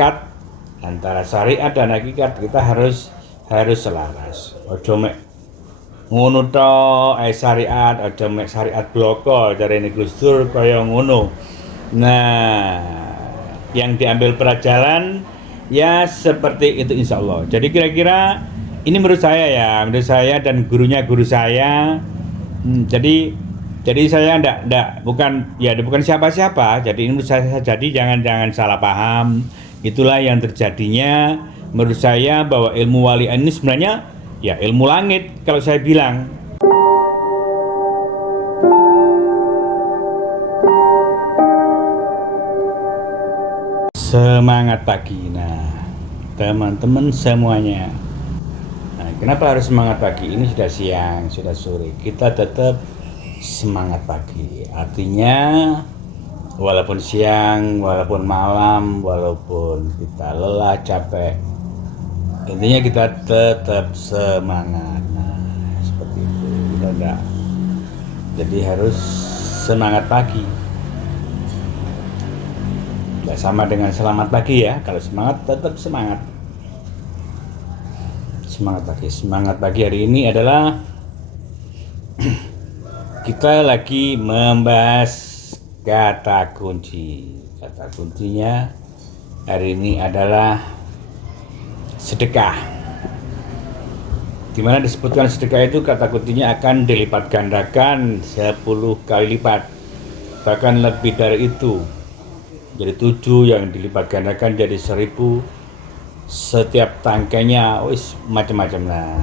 hakikat, antara syariat dan hakikat kita harus selaras. Ojo mek ngono to syariat, ojo mek syariat bloko jarene Gus Dur kaya ngono. Nah, yang diambil pelajaran ya seperti itu insya Allah. Jadi kira-kira ini menurut saya dan guru saya. Jadi saya bukan siapa-siapa. Jadi ini menurut saya, jadi jangan salah paham. Itulah yang terjadinya menurut saya, bahwa ilmu walian ini sebenarnya ya ilmu langit kalau saya bilang. Semangat pagi. Nah, teman-teman semuanya. Nah, kenapa harus semangat pagi? Ini sudah siang, sudah sore. Kita tetap semangat pagi. Artinya walaupun siang, walaupun malam, walaupun kita lelah, capek, intinya kita tetap semangat. Nah, seperti itu. Udah. Jadi harus semangat pagi. Gak sama dengan selamat pagi ya. Kalau semangat tetap semangat. Semangat pagi hari ini adalah kita lagi membahas kata kunci. Kata kuncinya hari ini adalah sedekah. Dimana disebutkan sedekah itu kata kuncinya akan dilipat gandakan 10 kali lipat, bahkan lebih dari itu. Jadi 7 yang dilipat gandakan jadi 1000. Setiap tangkainya macam-macam. Nah,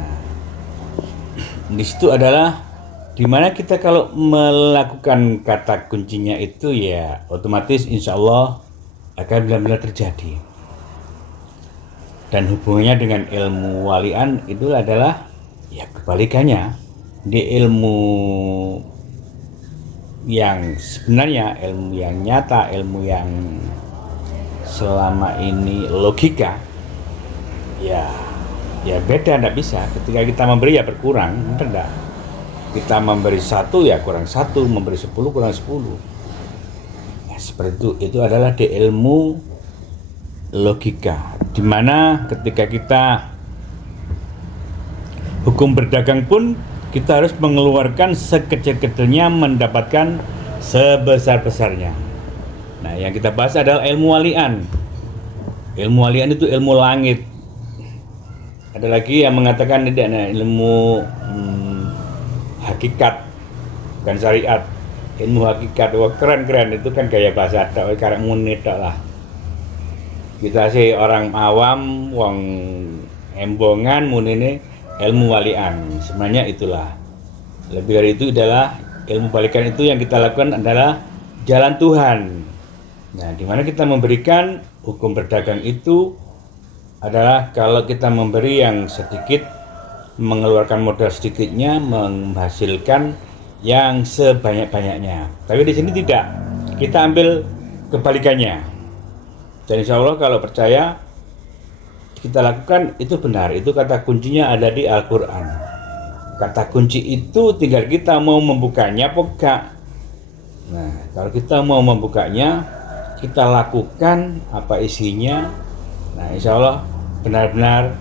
di situ adalah dimana kita kalau melakukan kata kuncinya itu ya otomatis insya Allah akan benar-benar terjadi. Dan hubungannya dengan ilmu walian itu adalah ya kebalikannya. Di ilmu yang sebenarnya, ilmu yang nyata, ilmu yang selama ini logika, ya beda, tidak bisa. Ketika kita memberi ya berkurang, benar. Kita memberi 1 ya kurang 1, memberi 10 kurang 10. Ya, seperti itu adalah di ilmu logika, dimana ketika kita hukum berdagang pun kita harus mengeluarkan sekecil-kecilnya, mendapatkan sebesar-besarnya. Nah, yang kita bahas adalah ilmu walian. Ilmu walian itu ilmu langit. Ada lagi yang mengatakan ilmu hakikat, bukan syariat. Ilmu hakikat, wah keren itu kan gaya bahasa tok, karek muni tok lah. Kita sih orang awam, wong embongan munine ilmu walian. Sebenarnya itulah. Lebih dari itu adalah ilmu balikan itu yang kita lakukan adalah jalan Tuhan. Nah, di mana kita memberikan hukum berdagang itu adalah kalau kita memberi yang sedikit, mengeluarkan modal sedikitnya, menghasilkan yang sebanyak-banyaknya. Tapi di sini tidak. Kita ambil kebalikannya. Dan insya Allah kalau percaya kita lakukan itu benar. Itu kata kuncinya ada di Al-Quran. Kata kunci itu tinggal kita mau membukanya apa enggak. Nah, kalau kita mau membukanya, kita lakukan apa isinya. Nah, insya Allah benar-benar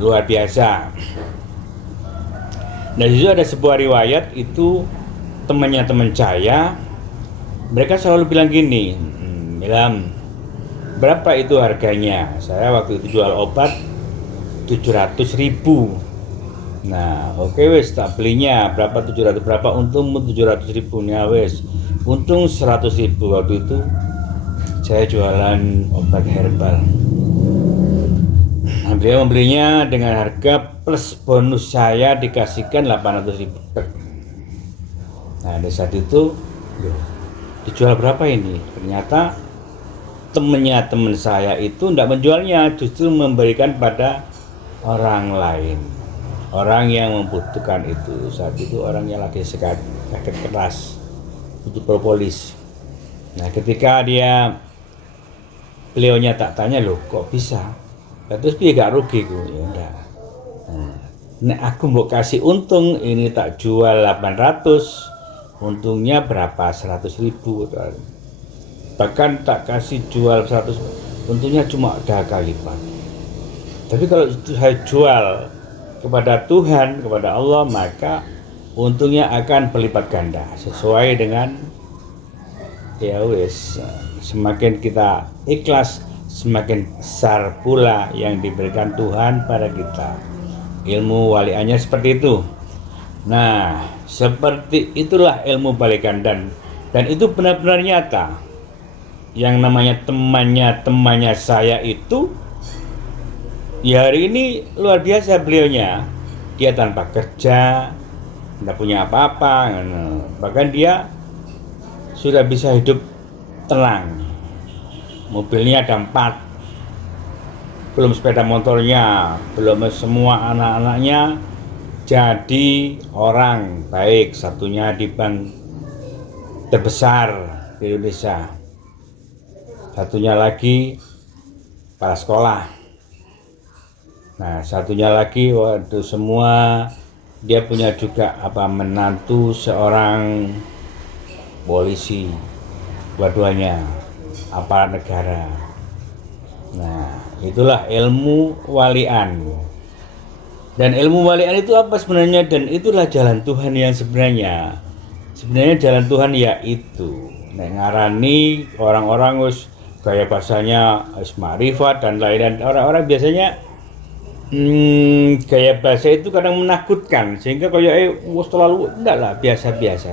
luar biasa. Nah, di situ ada sebuah riwayat, itu temannya teman saya, mereka selalu bilang gini, bilang, berapa itu harganya? Saya waktu itu jual obat 700.000. Nah, oke wes, tak belinya berapa, 700, berapa untung 700.000 nih wes. Untung 100.000 waktu itu. Saya jualan obat herbal. Nah, beliau membelinya dengan harga plus bonus saya dikasihkan 800.000. Nah, di saat itu dijual berapa ini? Ternyata teman saya itu tidak menjualnya, justru memberikan pada orang lain, orang yang membutuhkan itu. Saat itu orangnya lagi sakit keras, butuh propolis. Nah, ketika beliaunya tak tanya, loh kok bisa? Terus dia gak rugi ku? Ya enggak. Nah, aku mau kasih untung, ini tak jual 800, untungnya berapa? 100.000. Bahkan tak kasih jual 100, untungnya cuma 2 kali lipat. Tapi kalau itu saya jual kepada Tuhan, kepada Allah, maka untungnya akan berlipat ganda sesuai dengan ya wis, semakin kita ikhlas semakin besar pula yang diberikan Tuhan pada kita. Ilmu waliannya seperti itu. Nah, seperti itulah ilmu balikan, dan itu benar-benar nyata. Yang namanya temannya saya itu ya hari ini luar biasa beliaunya. Dia tanpa kerja, tidak punya apa-apa, bahkan dia sudah bisa hidup tenang. Mobilnya ada 4, belum sepeda motornya, belum semua anak-anaknya jadi orang baik, satunya di bank terbesar di Indonesia, satunya lagi kepala sekolah. Nah, satunya lagi waktu semua dia punya juga menantu seorang polisi, dua-duanya aparat negara. Nah, itulah ilmu walian. Dan ilmu walian itu apa sebenarnya? Dan itulah jalan Tuhan yang sebenarnya. Sebenarnya jalan Tuhan yaitu ngarani orang-orang wis gaya bahasanya wis ma'rifat dan lain-lain. Orang-orang biasanya gaya bahasa itu kadang menakutkan sehingga kayak wis terlalu enggak lah, biasa-biasa.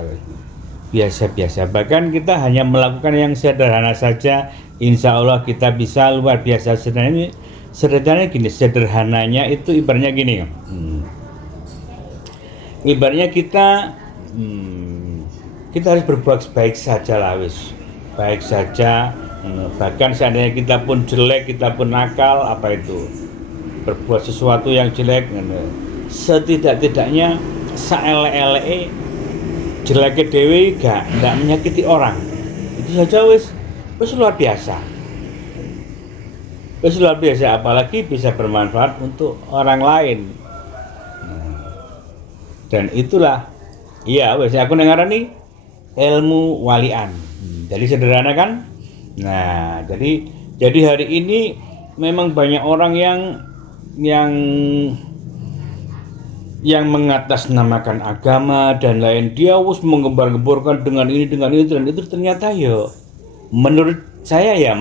Bahkan kita hanya melakukan yang sederhana saja, insya Allah kita bisa luar biasa. Sederhananya gini, sederhananya itu ibaratnya gini, ibaratnya kita harus berbuat baik saja lah wis, baik saja. Bahkan seandainya kita pun jelek, kita pun nakal, berbuat sesuatu yang jelek, setidak-tidaknya saelek-eleke jeleknya dewi gak menyakiti orang, itu saja wis luar biasa. Luar biasa, apalagi bisa bermanfaat untuk orang lain. Dan itulah aku ngarani ilmu walian. Jadi sederhana kan? Nah, jadi hari ini memang banyak orang yang mengatasnamakan agama dan lain, dia harus menggembar-gemborkan dengan ini dan itu ternyata menurut saya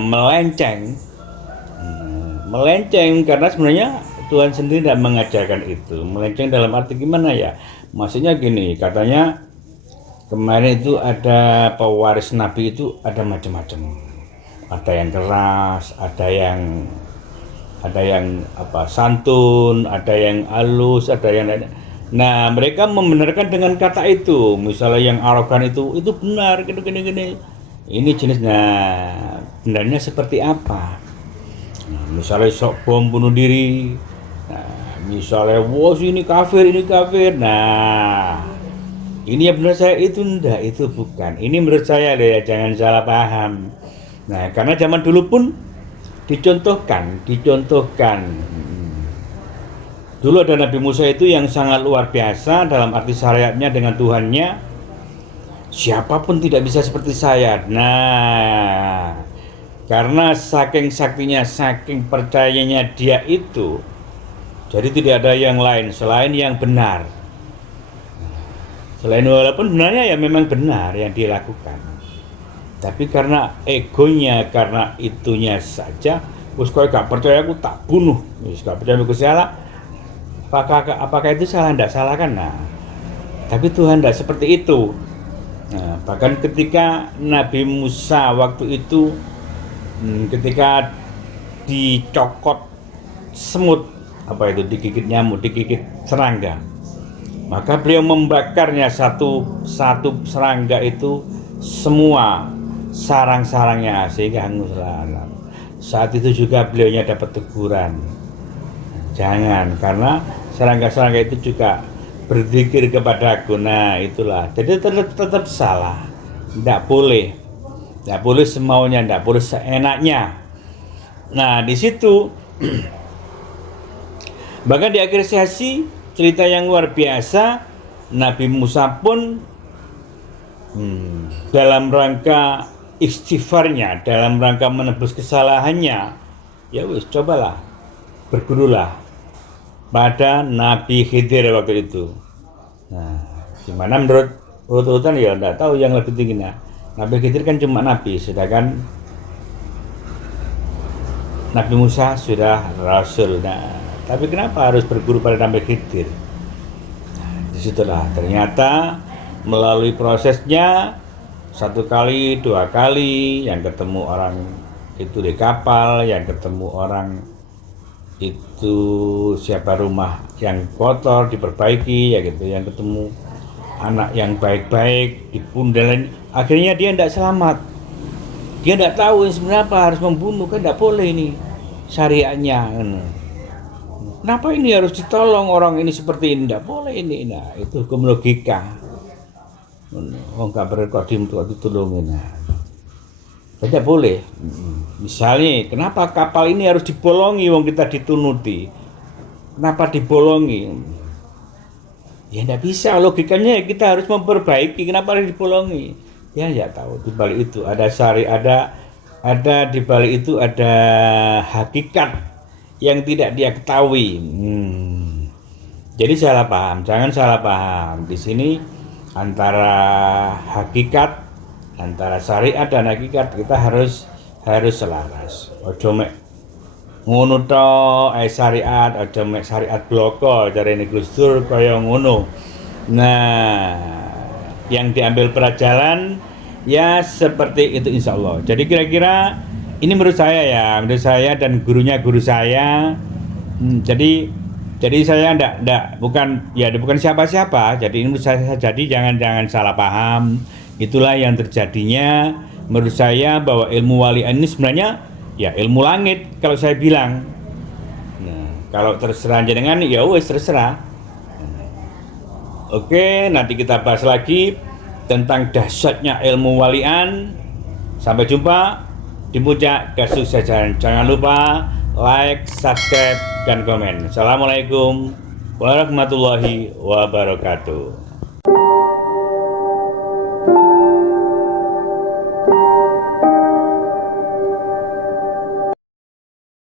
melenceng karena sebenarnya Tuhan sendiri tidak mengajarkan itu. Melenceng dalam arti gimana ya? Maksudnya gini, katanya kemarin itu ada pewaris Nabi itu ada macam-macam. Ada yang keras, ada yang santun, ada yang halus, ada yang lain. Nah, mereka membenarkan dengan kata itu. Misalnya yang arogan itu benar, gini. Ini jenisnya, benarnya seperti apa? Nah, misalnya sok bom bunuh diri. Nah, misalnya ini kafir. Nah, ini ya benar saya itu enggak, itu bukan. Ini menurut saya jangan salah paham. Nah, karena zaman dulu pun dicontohkan. Dulu ada Nabi Musa itu yang sangat luar biasa dalam arti syariatnya dengan Tuhannya. Siapapun tidak bisa seperti saya. Nah, karena saking saktinya, saking percayanya dia itu, jadi tidak ada yang lain selain yang benar. Selain walaupun sebenarnya memang benar yang dilakukan. Tapi karena egonya, karena itunya saja, kau gak percaya aku tak bunuh, gak percaya aku salah. Apakah itu salah? Tidak salah kan? Nah, tapi Tuhan tidak seperti itu. Nah, bahkan ketika Nabi Musa waktu itu, ketika dicokot semut, digigit nyamuk, digigit serangga, maka beliau membakarnya satu serangga itu semua sarang-sarangnya sehingga hanguslah. Saat itu juga beliaunya dapat teguran, jangan, karena serangga-serangga itu juga berzikir kepadaku. Nah, itulah, jadi tetap salah, tidak boleh semaunya, tidak boleh seenaknya. Nah, di situ bahkan di akhir sesi cerita yang luar biasa, Nabi Musa pun dalam rangka istighfarnya, dalam rangka menebus kesalahannya, Ya wis, cobalah, bergurulah pada Nabi Khidir waktu itu. Nah, gimana menurut urut-urutan ya enggak tahu yang lebih tinggi. Nah, Nabi Khidir kan cuma nabi, sedangkan Nabi Musa sudah rasul. Nah, tapi kenapa harus berguru pada Nabi Khidir? Disitulah ternyata melalui prosesnya satu kali, dua kali, yang ketemu orang itu di kapal, yang ketemu orang itu siapa rumah yang kotor diperbaiki, ya gitu, yang ketemu anak yang baik-baik dipundalin, akhirnya dia tidak selamat. Dia tidak tahu sebenarnya apa, harus membunuh kan tidak boleh ini syariatnya. Kenapa ini harus ditolong orang ini seperti ini? Tidak boleh ini. Nah, itu hukum logika. Nggak berkodim untuk ditolongin. Nah, tidak boleh. Misalnya, kenapa kapal ini harus dibolongi? Wong kita ditunuti. Kenapa dibolongi? Ya tidak bisa. Logikanya kita harus memperbaiki. Kenapa harus dibolongi? Ya nggak tahu. Di balik itu ada ada di balik itu ada hakikat yang tidak dia ketahui. Jadi salah paham, jangan salah paham. Di sini antara hakikat, antara syariat dan hakikat kita harus selaras. Ojo mek ngono to syariat, ojo mek syariat bloko jarene Gus Dur kaya ngono. Nah, yang diambil pelajaran ya seperti itu insya Allah. Jadi kira-kira ini menurut saya dan guru saya. Jadi saya bukan siapa-siapa. Jadi ini menurut saya, jadi jangan salah paham. Itulah yang terjadinya menurut saya, bahwa ilmu walian ini sebenarnya ya ilmu langit kalau saya bilang. Nah, kalau terserah jenengan ya wes terserah. Oke, nanti kita bahas lagi tentang dahsyatnya ilmu walian. Sampai jumpa di Puncak Kesuksesan. Jangan lupa like, subscribe, dan komen. Assalamualaikum warahmatullahi wabarakatuh.